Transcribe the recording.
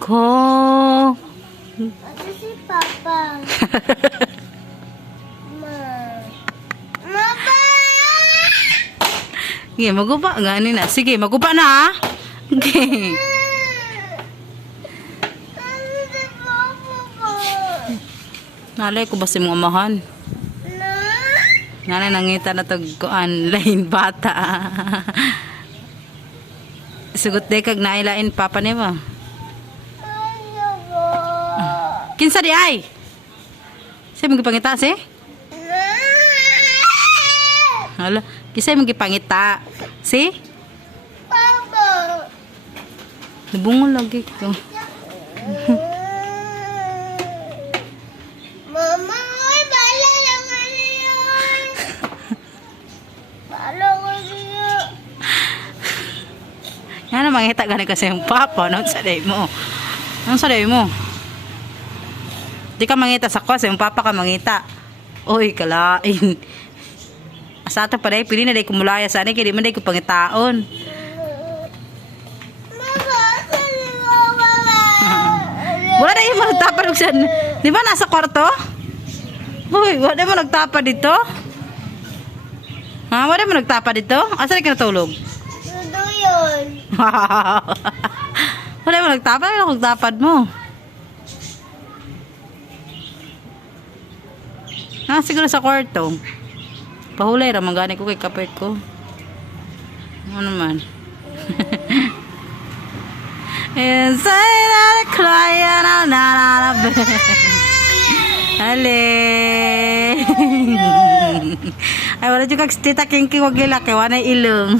Ko. Ito si Papa. Ma. Mama! Sige, maguba. Gani na. Sige, maguba na ha. Okay. Ano si Papa ba? Nalay ko ba si mong amahan? Na? Nanay nangita na tagkuan lain bata. Sugot day kag nailain papa ni mo. Ano ba? Kinsa di ay? Say mo gipangita si? Na? Hala, kisay mo gipangita. Si? Papa! Nabungol lagi ko. Mama, ay, bala lang ano yun. Bala ko niya. Yan na mangita gani kasi yung papa. Ano sa day mo? Ano sa day mo? Di ka mangita sa kwas. Yung papa ka mangita. Uy, kalain. Asa ito pa day. Pili na day kumulaya sa akin. Kaya di man day ko pangitaon. Mama, saan si Mama ba? Wala na yung magtapad. Di ba nasa kwarto? Uy, wala mo nagtapad dito? Ha? Wala mo nagtapad dito? Asa na ka natulog? Sudo yun. Wala mo nagtapad? Ano nagtapad mo? Ah, siguro sa kwarto. Pahulay ramang gani ko kay kapit ko. Ano naman? Inside out crying out na Ale. Ay wala jud kag tita king wag gila kay wala ilong.